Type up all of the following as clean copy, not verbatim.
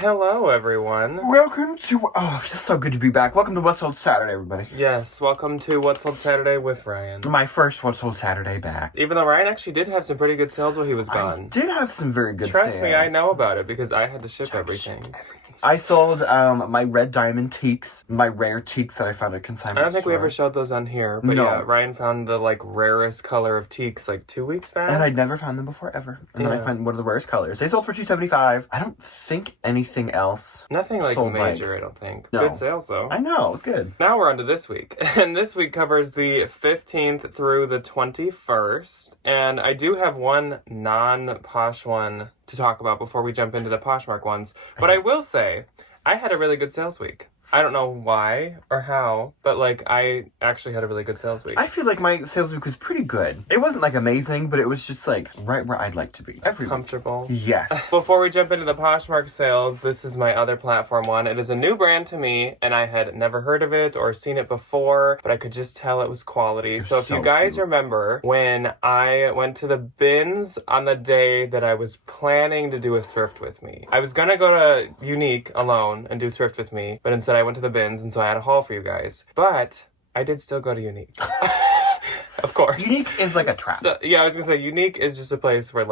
Hello, everyone. Welcome to... Oh, it's so good to be back. Welcome to What's Old Saturday, everybody. Yes, welcome to What's Old Saturday with Ryan. My first What's Old Saturday back. Even though Ryan actually did have some pretty good sales while he was gone. I did have some very good Trust sales. me, I know about it because I had to ship everything. I sold my red diamond teaks, my rare teaks that I found at consignment I don't think we store. ever showed those on here, but No. yeah, Ryan found the rarest color of teaks 2 weeks back. And I'd never found them before, ever. And then I found one of the rarest colors. They sold for $275. I don't think anything else. Nothing sold major, I don't think. No. Good sales though. I know, it was good. Now we're on to this week. And this week covers the 15th through the 21st. And I do have one non-Posh one to talk about before we jump into the Poshmark ones. But I will say, I had a really good sales week. I don't know why or how, but I actually had a really good sales week. I feel like my sales week was pretty good. It wasn't amazing, but it was just right where I'd like to be. Every Comfortable. week. Yes. Before we jump into the Poshmark sales, this is my other platform one. It is a new brand to me, and I had never heard of it or seen it before, but I could just tell it was quality. So if you guys remember when I went to the bins on the day that I was planning to do a thrift with me, I was gonna go to Unique alone and do thrift with me, but instead I went to the bins, and so I had a haul for you guys. But I did still go to Unique. Of course. Unique is a trap. So, yeah, I was gonna say, Unique is just a place where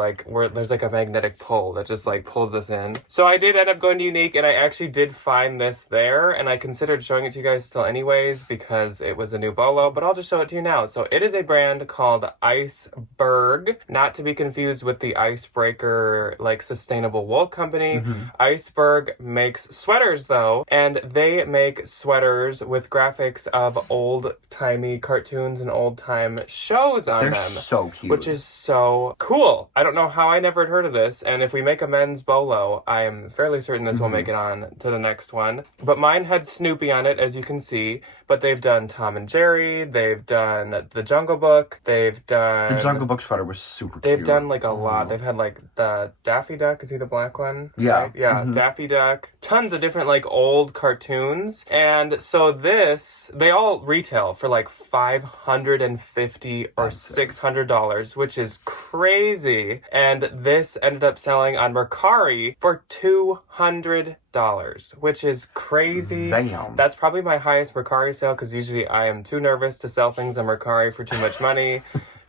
there's a magnetic pull that just pulls us in. So I did end up going to Unique, and I actually did find this there, and I considered showing it to you guys still anyways because it was a new bolo, but I'll just show it to you now. So it is a brand called Iceberg, not to be confused with the Icebreaker sustainable wool company. Mm-hmm. Iceberg makes sweaters though, and they make sweaters with graphics of old-timey cartoons and old-time shows on them. They're so cute. Which is so cool. I don't know how I never had heard of this, and if we make a men's bolo, I am fairly certain this will make it on to the next one. But mine had Snoopy on it, as you can see, but they've done Tom and Jerry, they've done The Jungle Book, they've done... The Jungle Book sweater was super They've cute. done a lot. They've had the Daffy Duck, is he the black one? Yeah. Right? Yeah, Daffy Duck. Tons of different old cartoons. And so they all retail for $550 or $600, which is crazy. And this ended up selling on Mercari for $200, which is crazy. Damn. That's probably my highest Mercari sale because usually I am too nervous to sell things on Mercari for too much money.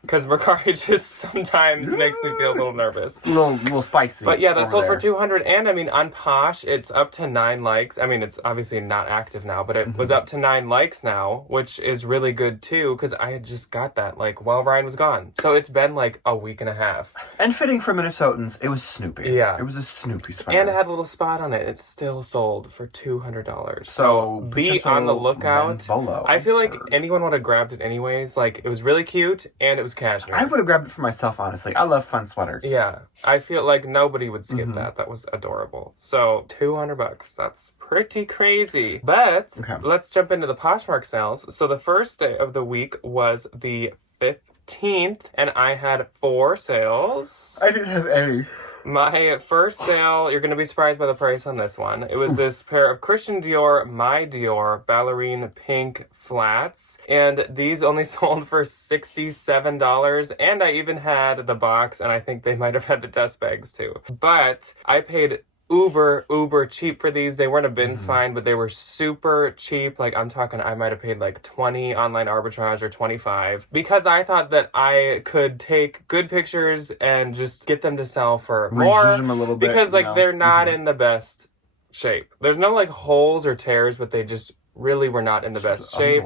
Because Mercari just sometimes makes me feel a little nervous. A little spicy. But yeah, that sold for $200. And on Posh, it's up to 9 likes. It's obviously not active now, but it was up to 9 likes now, which is really good too, because I had just got that while Ryan was gone. So it's been a week and a half. And fitting for Minnesotans, it was Snoopy. Yeah. It was a Snoopy sweater. And it had a little spot on it. It's still sold for $200. So be on the lookout. men's bolo. I feel like anyone would have grabbed it anyways. It was really cute and it was cashmere. I would have grabbed it for myself, honestly. I love fun sweaters. Yeah, I feel like nobody would skip that. That was adorable. So $200. That's pretty crazy. But let's jump into the Poshmark sales. So the first day of the week was the 15th, and I had 4 sales. I didn't have any. My first sale, you're going to be surprised by the price on this one. It was this pair of Christian Dior, My Dior, ballerine pink flats. And these only sold for $67. And I even had the box, and I think they might have had the dust bags too. But I paid uber cheap for these. They weren't a bins find, but they were super cheap. I'm talking, I might have paid 20 online arbitrage or 25 because I thought that I could take good pictures and just get them to sell for more. Reuse them a little bit, because they're not in the best shape. There's no holes or tears, but they just really were not in the best shape.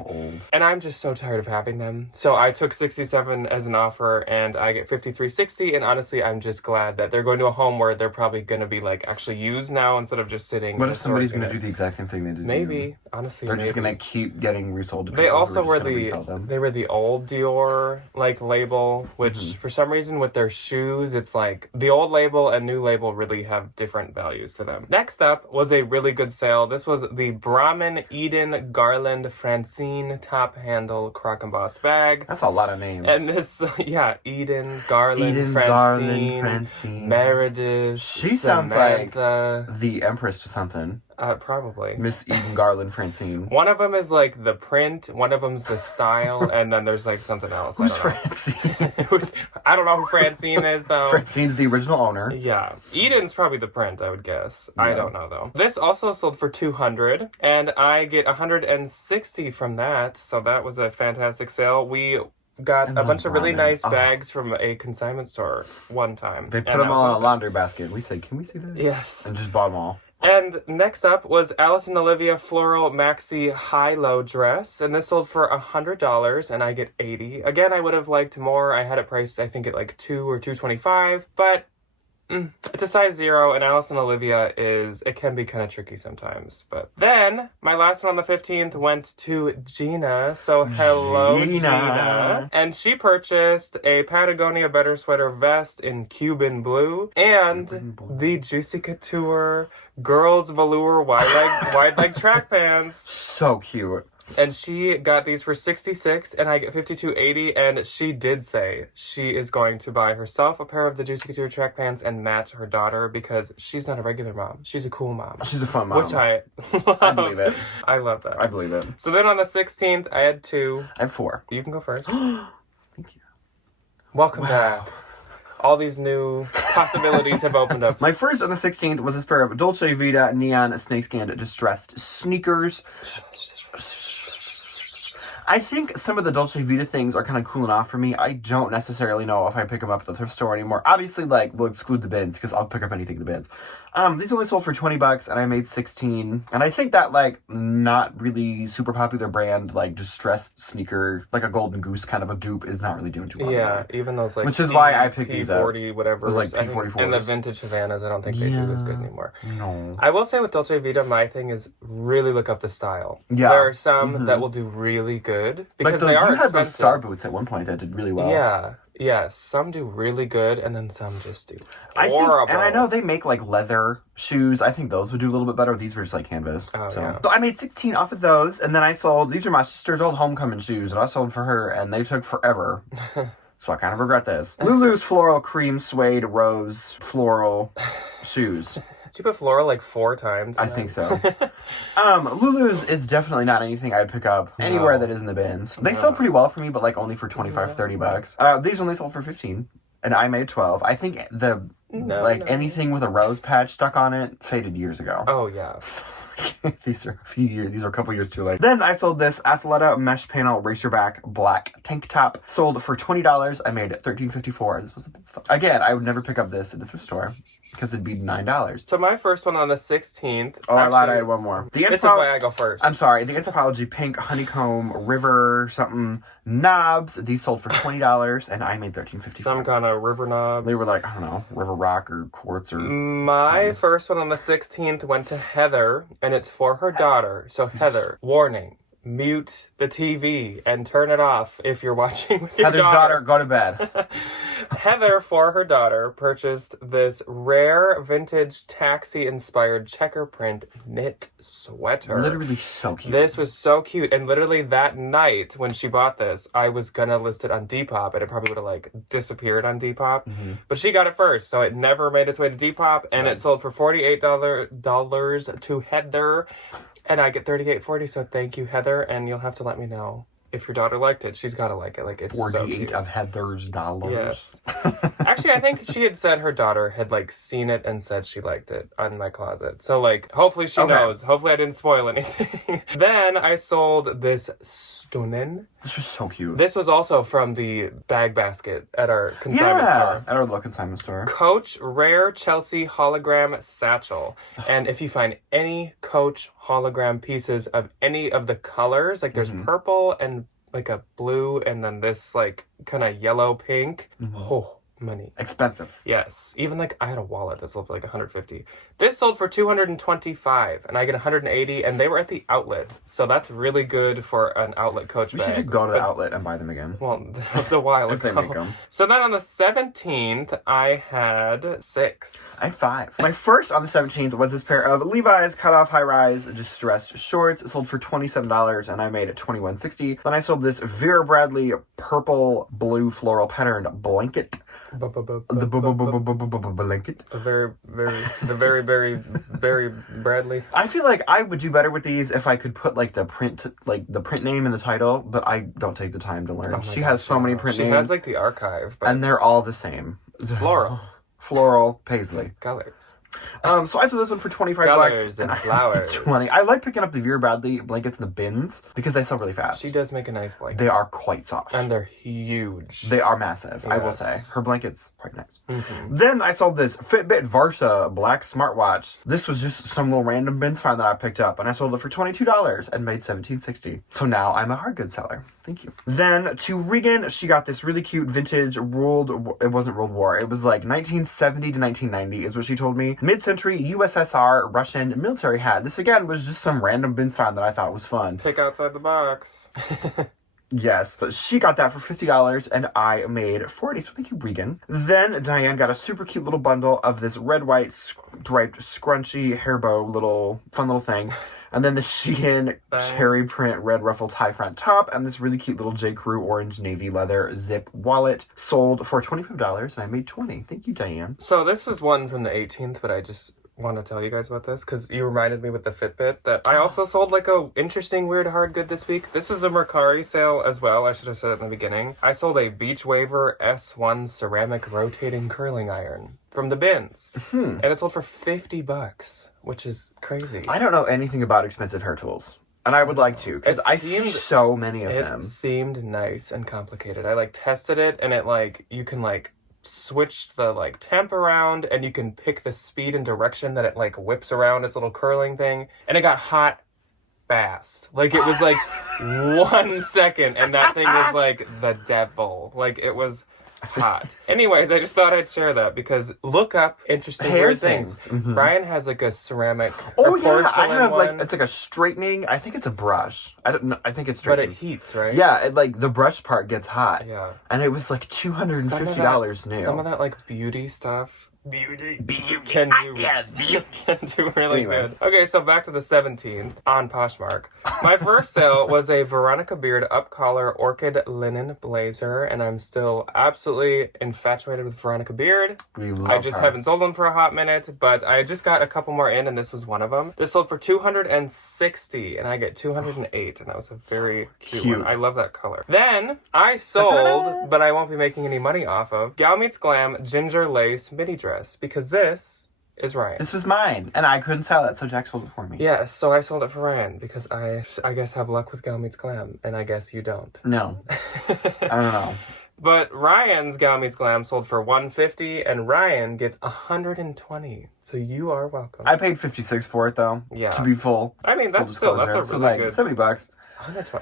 And I'm just so tired of having them. So I took 67 as an offer and I get 53.60, and honestly I'm just glad that they're going to a home where they're probably going to be actually used now instead of just sitting. What if somebody's going to do the exact same thing they did? Maybe, honestly, they're just going to keep getting resold to they people also who were are just gonna resell them. they were the old Dior label, which for some reason with their shoes, it's the old label and new label really have different values to them. Next up was a really good sale. This was the Brahmin Eden Garland Francine top handle crock embossed bag. That's a lot of names. And this, Eden, Garland, Francine, Meredith, She Samantha. sounds like the Empress to something. Probably. Miss Eden Garland Francine. One of them is the print, one of them's the style, and then there's something else. Who's Francine? I don't know who Francine is, though. Francine's the original owner. Yeah. Eden's probably the print, I would guess. I Yeah. don't know, though. This also sold for $200, and I get $160 from that, so that was a fantastic sale. We got a bunch of really nice bags from a consignment store one time. They put them all in a laundry basket. We said, can we see that? Yes. And just bought them all. And next up was Alice and Olivia Floral Maxi High-Low Dress, and this sold for $100, and I get $80. Again, I would have liked more. I had it priced, I think, at like $2 or $2.25, but it's a size 0, and Alice and Olivia it can be kind of tricky sometimes. But then, my last one on the 15th went to Gina. So, hello, Gina. And she purchased a Patagonia Better Sweater vest in Cuban blue and the Juicy Couture Girls Velour wide leg track pants. So cute. And she got these for $66, and I get $52.80. And she did say she is going to buy herself a pair of the Juicy Couture track pants and match her daughter because she's not a regular mom. She's a cool mom. She's a fun mom. Which I love. I believe it. I love that. I believe it. So then on the 16th, I had 2. I have 4. You can go first. Thank you. Welcome back. All these new possibilities have opened up. My first on the 16th was this pair of Dolce Vita neon snakeskin distressed sneakers. I think some of the Dolce Vita things are kind of cooling off for me. I don't necessarily know if I pick them up at the thrift store anymore. Obviously, like, we'll exclude the bins because I'll pick up anything in the bins. These only sold for $20 and I made 16. And I think that, like, not really super popular brand, like, distressed sneaker, like a Golden Goose kind of a dupe is not really doing too well. Yeah, even those, like, which is why I picked these up. P40, whatever. Those, like, I think P44s. And the vintage Havanas, I don't think they do as good anymore. No. I will say with Dolce Vita, my thing is really look up the style. Yeah. There are some that will do really good because they are you had expensive. those Star boots at one point that did really well. Yeah, some do really good, and then some just do I horrible. think, and I know they make like leather shoes. I think those would do a little bit better. These were just like canvas. Oh, so. yeah. So I made 16 off of those, and then I sold. These are my sister's old homecoming shoes, and I sold for her, and they took forever. So I kind of regret this. Lulu's floral cream suede rose floral shoes. Did you put floral like 4 times? I think so. Lulu's is definitely not anything I'd pick up anywhere that is in the bins. They sell pretty well for me, but like only for $25-$30. These only sold for 15, and I made 12. I think anything with a rose patch stuck on it faded years ago. Oh yeah. These are a couple years too late. Then I sold this Athleta mesh panel racerback black tank top. Sold for $20. I made $13.54. This was a bit stuff. Again, I would never pick up this at the thrift store because it'd be $9. So my first one on the 16th. Oh, I lied. I had one more. This is why I go first. I'm sorry. The Anthropologie pink honeycomb river something knobs. These sold for $20, and I made $13.54. Some kind of river knobs. They were like, I don't know, river rock or quartz or. My first one on the 16th went to Heather, and it's for her daughter. So Heather, warning. Mute the TV and turn it off if you're watching with your Heather's daughter, go to bed. Heather, for her daughter, purchased this rare vintage taxi-inspired checker print knit sweater. Literally so cute. This was so cute, and literally that night when she bought this, I was gonna list it on Depop, and it probably would have like disappeared on Depop. But she got it first, so it never made its way to Depop, and it sold for $48 to Heather. And I get $38.40, so thank you, Heather, and you'll have to let me know if your daughter liked it. She's got to like it. Like, it's 48 so cute. of Heather's dollars. Yes. Actually, I think she had said her daughter had, like, seen it and said she liked it on my closet. So, like, hopefully she knows. Hopefully I didn't spoil anything. Then I sold this stunning. This was so cute. This was also from the bag basket at our consignment store. At our local consignment store. Coach Rare Chelsea Hologram Satchel. And if you find any Coach hologram pieces of any of the colors, like there's purple and like a blue and then this like kind of yellow pink. Oh, money. Expensive. Yes. Even like I had a wallet that sold for like $150. This sold for $225 and I get $180 and they were at the outlet. So that's really good for an outlet Coach bag. We should just go to the outlet and buy them again. Well, that was a while ago. If they make them. So then on the 17th, I had 6. I had 5. My first on the 17th was this pair of Levi's cutoff high-rise distressed shorts. It sold for $27 and I made it $21.60. Then I sold this Vera Bradley purple blue floral patterned blanket. blanket. Very Bradley. I feel like I would do better with these if I could put like the print name in the title, but I don't take the time to learn. She has so many print names. She has like the archive, but and they're all the same. Floral paisley colors. So I sold this one for $25. Colors and flowers. 20. I like picking up the Vera Bradley blankets in the bins because they sell really fast. She does make a nice blanket. They are quite soft. And they're huge. They are massive, Yes. I will say. Her blanket's quite nice. Mm-hmm. Then I sold this Fitbit Varsa black smartwatch. This was just some little random bins find that I picked up, and I sold it for $22 and made $17.60. So now I'm a hard goods seller. Thank you. Then to Regan, she got this really cute vintage it wasn't World War. It was like 1970 to 1990 is what she told me. Mid-century USSR Russian military hat. This again was just some random bins find that I thought was fun. Pick outside the box. Yes, but she got that for $50 and I made $40. So thank you, Regan. Then Diane got a super cute little bundle of this red, white, striped, scrunchy hair bow fun little thing. And then the Shein cherry print red ruffled tie front top and this really cute little J. Crew orange navy leather zip wallet sold for $25 and I made $20. Thank you, Diane. So this was one from the 18th, but I just want to tell you guys about this because you reminded me with the Fitbit that I also sold like a interesting weird hard good this week. This was a Mercari sale as well. I should have said it in the beginning. I sold a Beach Waver S1 ceramic rotating curling iron from the bins. And it sold for $50, which is crazy. I don't know anything about expensive hair tools. And I would like to, because I see so many of them. It seemed nice and complicated. I like tested it and it like, you can like switch the like temp around and you can pick the speed and direction that it like whips around its little curling thing. And it got hot fast. Like it was like 1 second and that thing was like the devil. Like it was hot. Anyways, I just thought I'd share that because look up interesting hair weird things. Mm-hmm. Brian has like a ceramic or yeah, I have one. like it's like a straightening. I think it's a brush. I don't know. I think it's straightening. But it heats, right? Yeah, like the brush part gets hot. Yeah. And it was like $250 new. Some of that like beauty stuff. Can do really good. Okay, so back to the 17th on Poshmark. My first sale was a Veronica Beard up collar orchid linen blazer, and I'm still absolutely infatuated with Veronica Beard. I just haven't sold them for a hot minute, but I just got a couple more in, and this was one of them. This sold for $260, and I get $208, and that was a very cute one. I love that color. Then I sold, but I won't be making any money off of, Gal Meets Glam ginger lace mini dress. Because this is Ryan. This was mine, and I couldn't sell it, so Jack sold it for me. Yes, so I sold it for Ryan because I guess have luck with Gal Meets Glam, and I guess you don't. No, I don't know. But Ryan's Gal Meets Glam sold for $150, and Ryan gets $120. So you are welcome. I paid $56 for it though. Yeah. To be full. I mean, that's a really good. $70.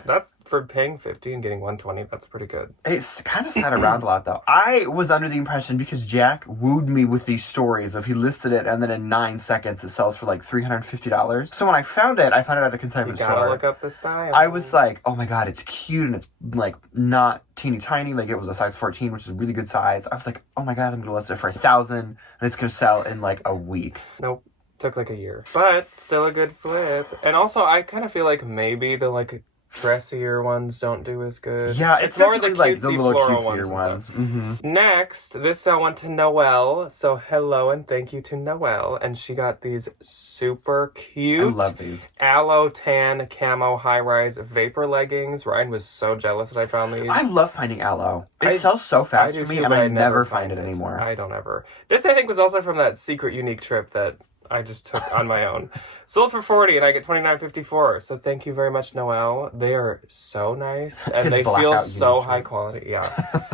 That's for paying $50 and getting $120. That's pretty good. It's kind of sat around a lot though. I was under the impression because Jack wooed me with these stories of he listed it and then in 9 seconds it sells for like $350. So when I found it at a consignment store. You gotta look up the style. I was like, oh my god, it's cute and it's like not teeny tiny. Like it was a size 14, which is a really good size. I was like, oh my god, I'm gonna list it for $1,000 and it's gonna sell in like a week. Nope. Took like a year. But still a good flip. And also I kind of feel like maybe the like dressier ones don't do as good. Yeah, it's more the like the little cutesier ones. Mm-hmm. Next, this sale went to Noelle. So hello and thank you to Noelle. And she got these super cute. I love these. Aloe tan camo high-rise vapor leggings. Ryan was so jealous that I found these. I love finding aloe. It sells so fast for me and I never find it anymore. I don't ever. This I think was also from that secret unique trip that I just took on my own. Sold for $40 and I get $29.54. So thank you very much, Noelle. They are so nice and they feel so high quality. Yeah.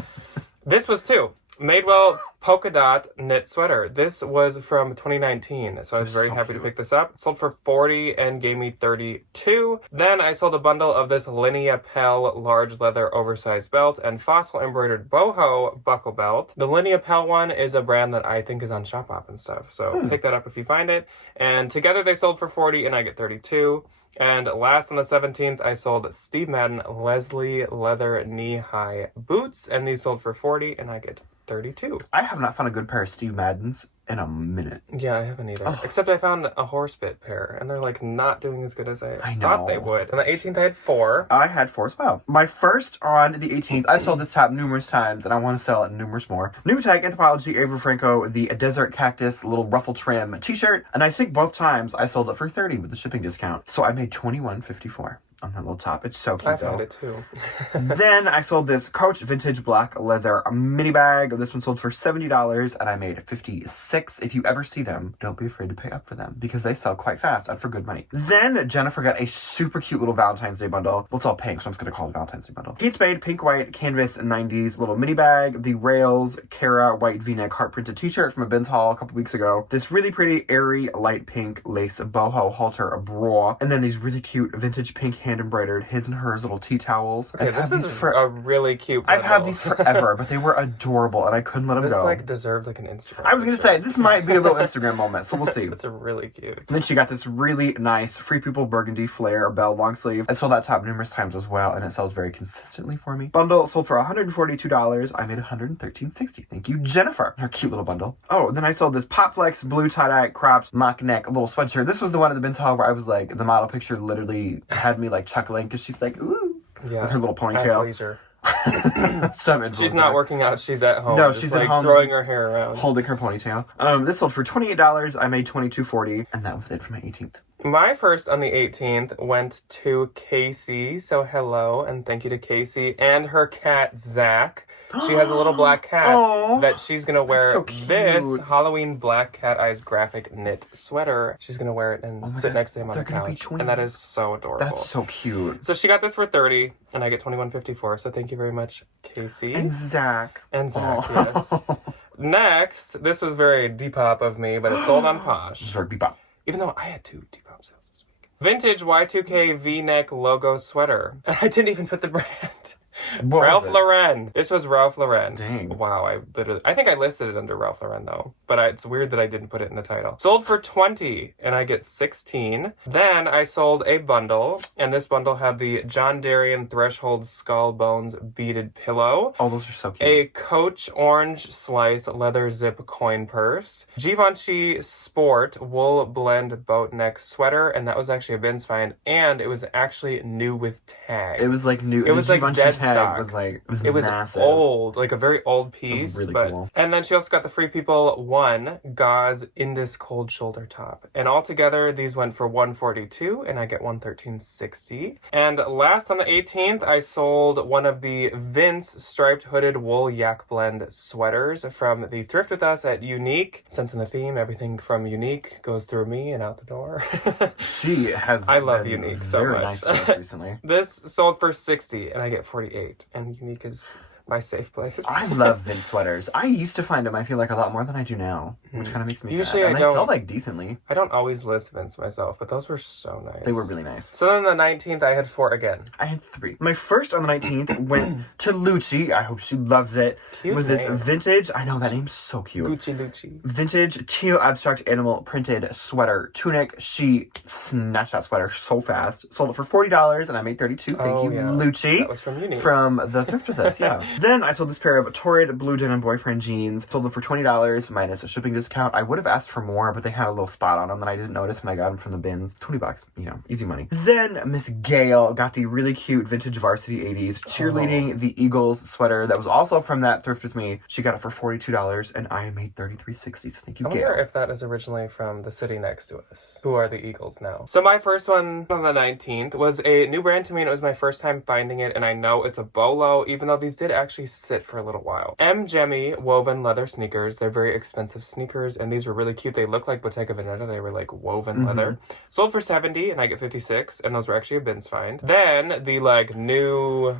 This was too. Madewell polka dot knit sweater. This was from 2019, so I was very happy to pick this up. Sold for $40 and gave me $32. Then I sold a bundle of this Linea Pell large leather oversized belt and fossil embroidered boho buckle belt. The Linea Pell one is a brand that I think is on Shopbop and stuff, so pick that up if you find it. And together they sold for $40 and I get $32. And last on the 17th, I sold Steve Madden Leslie leather knee-high boots, and these sold for $40 and I get $32. I have not found a good pair of Steve Maddens in a minute. Yeah, I haven't either. Except I found a horse bit pair, and they're like not doing as good as I thought they would. On the 18th, I had 4. I had 4 as well. My first on the 18th, I sold this top numerous times, and I want to sell it numerous more. New Tech Anthropology Ava Franco, the Desert Cactus little ruffle trim t-shirt, and I think both times I sold it for $30 with the shipping discount. So I made $21.54 on that little top. It's so cute, I've had it too. Then I sold this Coach Vintage Black Leather mini bag. This one sold for $70, and I made $56. If you ever see them, don't be afraid to pay up for them, because they sell quite fast and for good money. Then Jennifer got a super cute little Valentine's Day bundle. Well, it's all pink, so I'm just going to call it Valentine's Day bundle. Kate Spade Pink White Canvas 90s little mini bag. The Rails Cara white v-neck heart printed t-shirt from a Ben's haul a couple weeks ago. This really pretty airy light pink lace boho halter bra. And then these really cute vintage pink hand embroidered his and hers little tea towels. Okay, this is a really cute bundle. I've had these forever, but they were adorable, and I couldn't let them go. This like deserved like an Instagram. I was going to say, this might be a little Instagram moment, so we'll see. It's a really cute. And then she got this really nice Free People burgundy flare bell long sleeve. I sold that top numerous times as well, and it sells very consistently for me. Bundle sold for $142. I made $113.60. Thank you, Jennifer. Her cute little bundle. Oh, then I sold this Pop Flex blue tie-dye cropped mock neck little sweatshirt. This was the one at the Ben's haul where I was like, the model picture literally had me like chuckling because she's like, ooh, with her little ponytail. She's not working out. She's at home. No, just she's like at home throwing her hair around, holding her ponytail. This sold for $28. I made $22.40, and that was it for my 18th. My first on the 18th went to Casey. So hello and thank you to Casey and her cat Zach. She has a little black cat that she's gonna wear this Halloween black cat eyes graphic knit sweater. She's gonna wear it and sit next to him on the couch, and that is so adorable. That's so cute. So she got this for $30, and I get $21.54. So thank you very much, Casey and Zach. Yes. Next, this was very Depop of me, but it sold on Posh. Very Depop. Even though I had 2 Depop sales this week. Vintage Y2K V-neck logo sweater. And I didn't even put the brand. Ralph Lauren. This was Ralph Lauren. Dang. Wow, I think I listed it under Ralph Lauren though, but it's weird that I didn't put it in the title. Sold for $20, and I get 16. Then I sold a bundle, and this bundle had the John Darien Threshold Skull Bones beaded pillow. Oh, those are so cute. A Coach orange slice leather zip coin purse. Givenchy Sport wool blend boat neck sweater, and that was actually a Ben's find, and it was actually new with tag. It was like new. It was like dead tag stock. Was like it was massive. Old, like a very old piece. Really but cool. And then she also got the Free People one gauze Indus cold shoulder top, and altogether these went for $142, and I get $113.60. And last on the 18th, I sold one of the Vince striped hooded wool yak blend sweaters from the Thrift With Us at Unique. Sensing the theme, everything from Unique goes through me and out the door. She has. I love Unique so very much. Nice to us recently. This sold for $60, and I get $48, and Unique is my safe place. I love Vince sweaters. I used to find them, I feel like, a lot more than I do now, which kind of makes me Usually sad. And I they don't- sell, like, decently. I don't always list Vince myself, but those were so nice. They were really nice. So then on the 19th, I had 4 again. I had 3. My first on the 19th went to Lucci. I hope she loves it. Cute was this name. vintage, I know, that name's so cute. Gucci Lucci. Vintage teal abstract animal printed sweater tunic. She snatched that sweater so fast. Sold it for $40, and I made $32. Thank you, Lucci. That was from Unique. From the Thrift With Us, yeah. Then I sold this pair of torrid blue denim boyfriend jeans. Sold them for $20 minus a shipping discount. I would have asked for more, but they had a little spot on them that I didn't notice when I got them from the bins. $20, you know, easy money. Then Miss Gail got the really cute vintage varsity 80s cheerleading the Eagles sweater that was also from that Thrift With Me. She got it for $42, and I made $33.60. So thank you, I Gail. wonder if that is originally from the city next to us. Who are the Eagles now? So my first one on the 19th was a new brand to me, and it was my first time finding it, and I know it's a bolo, even though these did actually sit for a little while. M. Jemmy woven leather sneakers. They're very expensive sneakers, and these were really cute. They look like Bottega Veneta. They were like woven leather. Sold for $70, and I get $56, and those were actually a Ben's find. Then the like new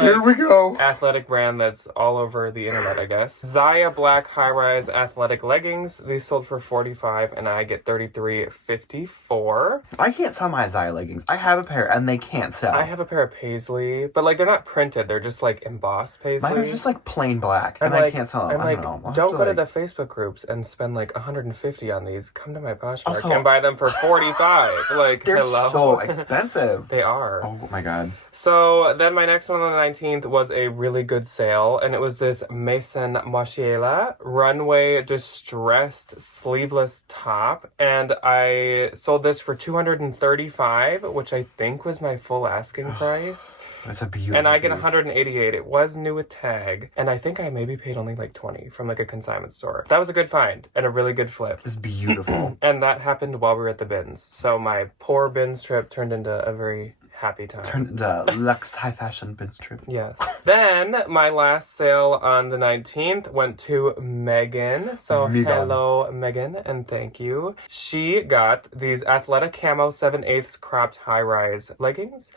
Here we go. athletic brand that's all over the internet, I guess. Zaya black high-rise athletic leggings. These sold for $45, and I get $33.54. I can't sell my Zaya leggings. I have a pair, and they can't sell. I have a pair of Paisley, but like they're not printed. They're just like embossed. embossed paisley. Mine are just like plain black, I'm and like, I can't sell them. I'm I like, don't know. don't go to the Facebook groups and spend like $150 on these. Come to my Poshmark Also, and buy them for $45. Like, They're hello. so expensive. They are. Oh my god. So then my next one on the 19th was a really good sale, and it was this Maison Margiela runway distressed sleeveless top, and I sold this for $235, which I think was my full asking price. It's a beautiful And I get piece. $188. It was new with tag, and I think I maybe paid only like $20 from like a consignment store. That was a good find and a really good flip. It's beautiful. And that happened while we were at the bins. So my poor bins trip turned into a very happy time. Turned into Lux high fashion bins trip. Yes. Then my last sale on the 19th went to Megan. So hello, Megan, and thank you. She got these athletic camo 7/8 cropped high-rise leggings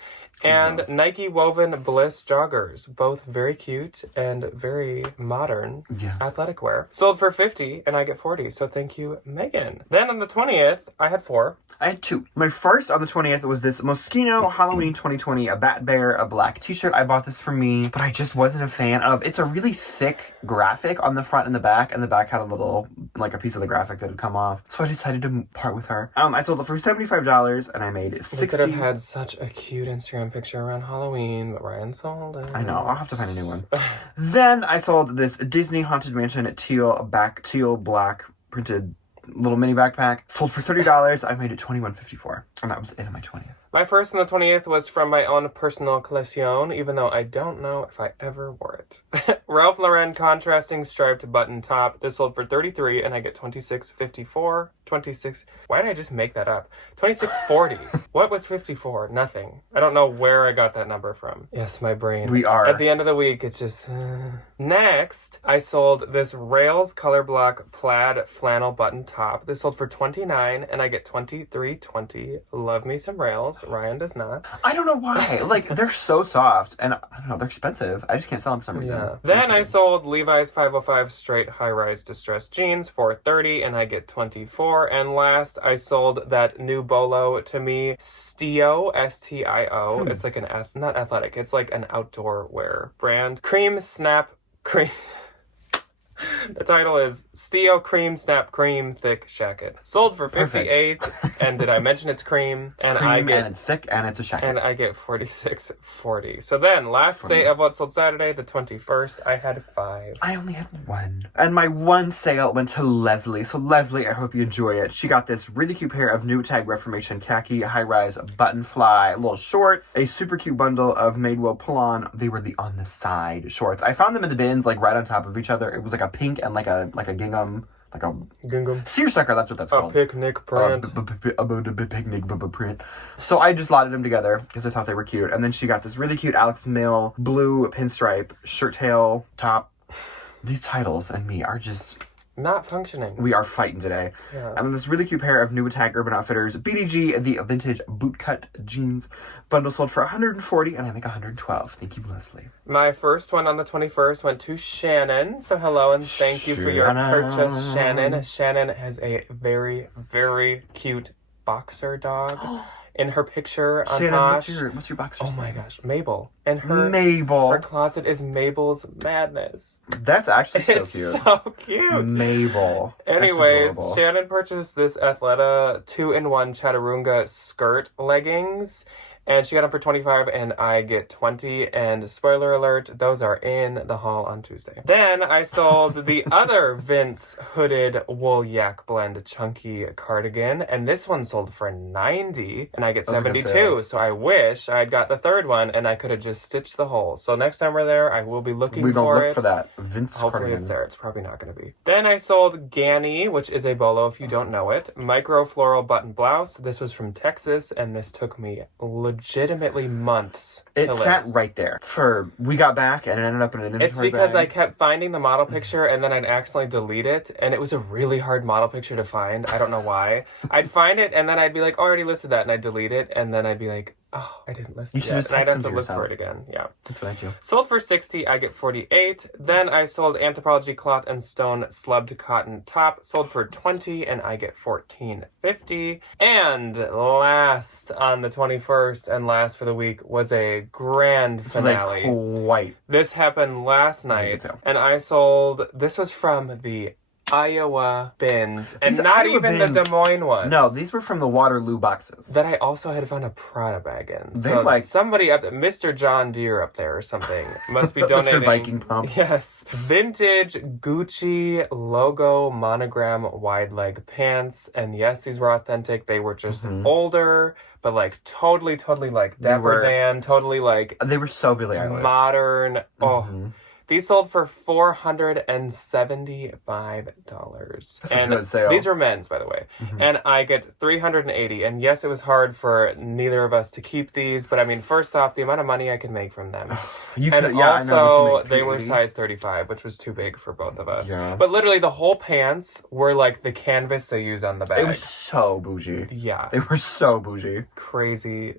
and Nike woven Bliss joggers, both very cute and very modern athletic wear. Sold for $50 and I get $40. So thank you, Megan. Then on the 20th, I had 4. I had 2. My first on the 20th was this Moschino Halloween 2020, a bat bear, a black t-shirt. I bought this for me, but I just wasn't a fan of. It's a really thick graphic on the front and the back had a little, like a piece of the graphic that had come off. So I decided to part with her. I sold it for $75 and I made $60. We could have had such a cute Instagram picture around Halloween, but Ryan sold it. I know, I'll have to find a new one. Then I sold this Disney Haunted Mansion teal black printed little mini backpack. Sold for $30. I made it $21.54. And that was it on my 20th. My first on the 20th was from my own personal collection, even though I don't know if I ever wore it. Ralph Lauren contrasting striped button top. This sold for $33 and I get $26.54. 26. Why did I just make that up? $26.40. What was 54? Nothing. I don't know where I got that number from. Yes, my brain. We are. At the end of the week, it's just... Next, I sold this Rails color block plaid flannel button top. This sold for $29 and I get $23.20. Love me some Rails. Ryan does not. I don't know why. Like, they're so soft, and I don't know, they're expensive. I just can't sell them for some reason. Yeah. Then I sold Levi's 505 straight high-rise distressed jeans for $30 and I get $24. And last, I sold that new bolo to me, Stio, S-T-I-O. It's like not athletic, it's like an outdoor wear brand. Cream The title is Stio Cream Snap Cream Thick Jacket. Sold for $58, and did I mention it's cream? And and it's thick, and it's a jacket. And I get $46.40. So then, last day of What Sold Saturday, the 21st, I had 5. I only had 1. And my 1 sale went to Leslie. So Leslie, I hope you enjoy it. She got this really cute pair of new Tag Reformation khaki high-rise button fly little shorts, a super cute bundle of Madewell pull-on. They were the on the side shorts. I found them in the bins, like right on top of each other. It was like a pink and like a gingham, like a gingham seersucker. That's what that's called. A picnic print. A picnic print. So I just lotted them together because I thought they were cute. And then she got this really cute Alex Mill blue pinstripe shirt tail top. These titles and me are just not functioning. We are fighting today. Yeah. And then this really cute pair of new Tag Urban Outfitters BDG, the vintage bootcut jeans bundle sold for $140 and I make $112. Thank you, Leslie. My first one on the 21st went to Shannon. So hello and thank you for your purchase, Shannon. Shannon has a very, very cute boxer dog. In her picture on Posh. What's your boxer? Oh my gosh, Mabel. And her closet is Mabel's madness. That's actually so it's cute. So cute. Mabel. Anyways, Shannon purchased this Athleta 2-in-1 Chaturanga skirt leggings. And she got them for $25 and I get $20. And spoiler alert, those are in the haul on Tuesday. Then I sold the other Vince hooded wool yak blend chunky cardigan. And this one sold for $90 and I get $72. So I wish I'd got the third one and I could have just stitched the hole. So next time we're there, I will be looking for it. We're going to look for that Vince Hopefully cardigan. It's there. It's probably not going to be. Then I sold Ganny, which is a bolo if you don't know it. Micro floral button blouse. This was from Texas and this took me legitimately months it to sat list. right there we got back and it ended up in an inventory It's because bag. I kept finding the model picture and then I'd accidentally delete it and it was a really hard model picture to find. I don't know why. I'd find it and then I'd be like, oh, I already listed that, and I'd delete it and then I'd be like, Oh, I didn't list You it should yet. just And I'd text have them to to look for yourself. it again. Yeah. That's what I do. Sold for $60, I get $48. Then I sold Anthropologie Cloth and Stone Slubbed Cotton Top. Sold for $20, and I get $14.50. And last on the 21st and last for the week was a grand This was finale. quite. This happened last night, and I sold. This was from the Iowa bins, and These not Iowa even bins- the Des Moines ones. No, these were from the Waterloo boxes. That I also had found a Prada bag in. They So like- somebody up, Mr. John Deere up there or something, must be Mr. donating. Viking Pump. Yes, vintage Gucci logo monogram wide leg pants, and yes, these were authentic. They were just older, but like totally like Dapper were- Dan, totally like They were so Billie Eilish. modern. Oh. These sold for $475. That's a good sale. These are men's, by the way. And I get $380. And yes, it was hard for neither of us to keep these, but I mean, first off, the amount of money I can make from them. You And could, yeah, I know. What'd you also, make, they were 380? size 35, which was too big for both of us. Yeah. But literally, the whole pants were like the canvas they use on the bag. It was so bougie. Yeah. They were so bougie. Crazy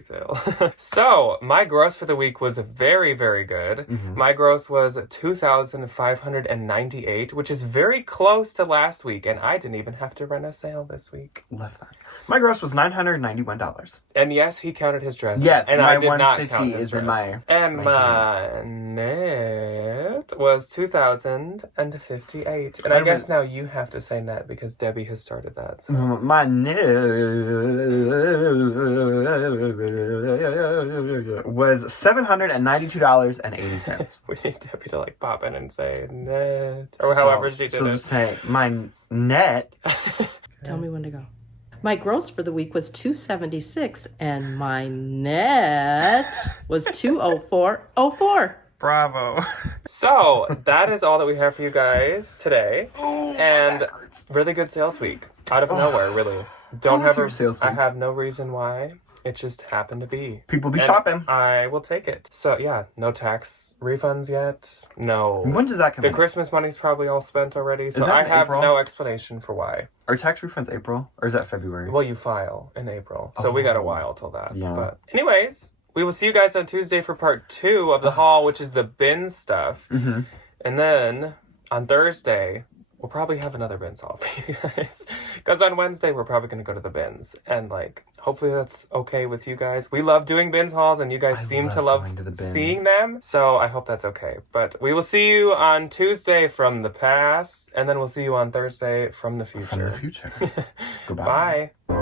sale. So, my gross for the week was very, very good. My gross was $2,598, which is very close to last week, and I didn't even have to run a sale this week. Love that. My gross was $991. And yes, he counted his dress. Yes, and my I did not 150 count his is in dress. my- And my my net was $2,058. And I guess now you have to say net because Debbie has started that. So. My net was $792.80. We need Debbie to like pop in and say net. Or however she did She'll it. just say, my net. Tell me when to go. My gross for the week was $276, and my net was $204.04. Bravo. So, that is all that we have for you guys today. And really good sales week. Out of nowhere, really. Don't How was have your sales I week? have no reason why. It just happened to be. People be And shopping. I will take it. So, yeah, no tax refunds yet. No. When does that come The in? Christmas money's probably all spent already. So, that I in have April? no explanation for why. Are tax refunds April? Or is that February? Well, you file in April. So, we got a while till that. Yeah. But, anyways, we will see you guys on Tuesday for part 2 of the haul, which is the bin stuff. Mm-hmm. And then on Thursday, we'll probably have another bins haul for you guys. Because on Wednesday, we're probably going to go to the bins. And, like, hopefully that's okay with you guys. We love doing bins hauls, and you guys seem to love going to the bins. seeing them. So I hope that's okay. But we will see you on Tuesday from the past, and then we'll see you on Thursday from the future. From the future. Goodbye. Bye.